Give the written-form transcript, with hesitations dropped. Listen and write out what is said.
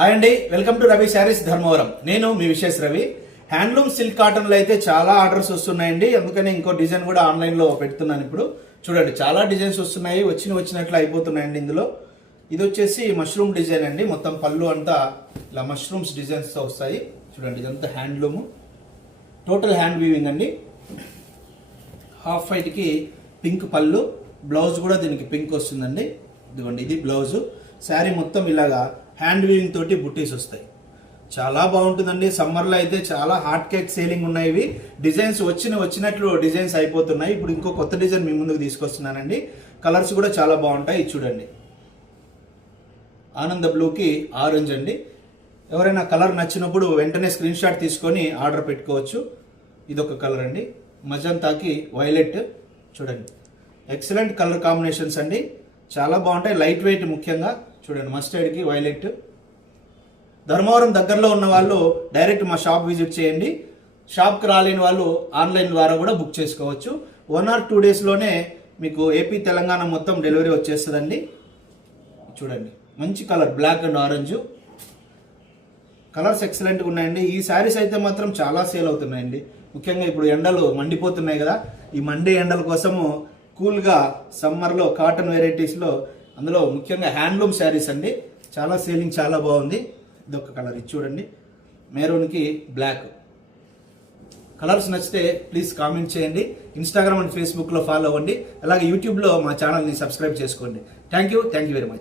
Hi అండి, welcome to Ravi saris Dharmavaram. నేను మీ విశేష్ Ravi. Handloom silk కాటన్లో అయితే చాలా ఆర్డర్స్ వస్తున్నాయండి. అందుకని ఇంకో డిజైన్ కూడా ఆన్లైన్లో పెడుతున్నాను. ఇప్పుడు చూడండి, చాలా డిజైన్స్ వస్తున్నాయి, వచ్చినట్లు అయిపోతున్నాయండి. ఇందులో ఇది వచ్చేసి మష్రూమ్ డిజైన్ అండి. మొత్తం పళ్ళు అంతా ఇలా మష్రూమ్స్ డిజైన్స్తో వస్తాయి. చూడండి, ఇదంతా హ్యాండ్లూమ్, టోటల్ హ్యాండ్ వీవింగ్ అండి. హాఫ్ వైట్కి పింక్ పళ్ళు, బ్లౌజ్ కూడా దీనికి పింక్ వస్తుందండి. ఇదిగోండి, ఇది బ్లౌజు. శారీ మొత్తం ఇలాగా హ్యాండ్ వీవింగ్ తోటి బుట్టీస్ వస్తాయి. చాలా బాగుంటుందండి. సమ్మర్లో అయితే చాలా హాట్ కేక్ సేలింగ్ ఉన్నాయి. ఇవి డిజైన్స్ వచ్చినట్లు డిజైన్స్ అయిపోతున్నాయి. ఇప్పుడు ఇంకో కొత్త డిజైన్ మీ ముందుకు తీసుకొస్తున్నానండి. కలర్స్ కూడా చాలా బాగుంటాయి. ఇది చూడండి, ఆనంద బ్లూకి ఆరెంజ్ అండి. ఎవరైనా కలర్ నచ్చినప్పుడు వెంటనే స్క్రీన్ షాట్ తీసుకొని ఆర్డర్ పెట్టుకోవచ్చు. ఇదొక కలర్ అండి. మజంతాకి వైలెట్. చూడండి, ఎక్సలెంట్ కలర్ కాంబినేషన్స్ అండి, చాలా బాగుంటాయి. లైట్ వెయిట్ ముఖ్యంగా. చూడండి, మస్టర్డ్కి వైలెట్. ధర్మవరం దగ్గరలో ఉన్న వాళ్ళు డైరెక్ట్ మా షాప్ విజిట్ చేయండి. షాప్కి రాలేని వాళ్ళు ఆన్లైన్ ద్వారా కూడా బుక్ చేసుకోవచ్చు. 1 or 2 డేస్లోనే మీకు ఏపీ తెలంగాణ మొత్తం డెలివరీ వచ్చేస్తుందండి. చూడండి, మంచి colour, black and orange. Colours ఎక్సలెంట్గా ఉన్నాయండి. ఈ శారీస్ అయితే మాత్రం చాలా సేల్ అవుతున్నాయండి. ముఖ్యంగా ఇప్పుడు ఎండలు మండిపోతున్నాయి కదా, ఈ మండే ఎండల కోసము కూల్గా సమ్మర్లో కాటన్ వెరైటీస్లో, అందులో ముఖ్యంగా హ్యాండ్లూమ్ శారీస్ అండి. చాలా సేలింగ్, చాలా బాగుంది. ఇదొక కలర్, ఇది చూడండి, మెరూన్కి బ్లాక్. కలర్స్ నచ్చితే ప్లీజ్ కామెంట్ చేయండి. ఇన్స్టాగ్రామ్ అండ్ ఫేస్బుక్లో ఫాలో అవ్వండి. అలాగే యూట్యూబ్లో మా ఛానల్ని సబ్స్క్రైబ్ చేసుకోండి. Thank you very much.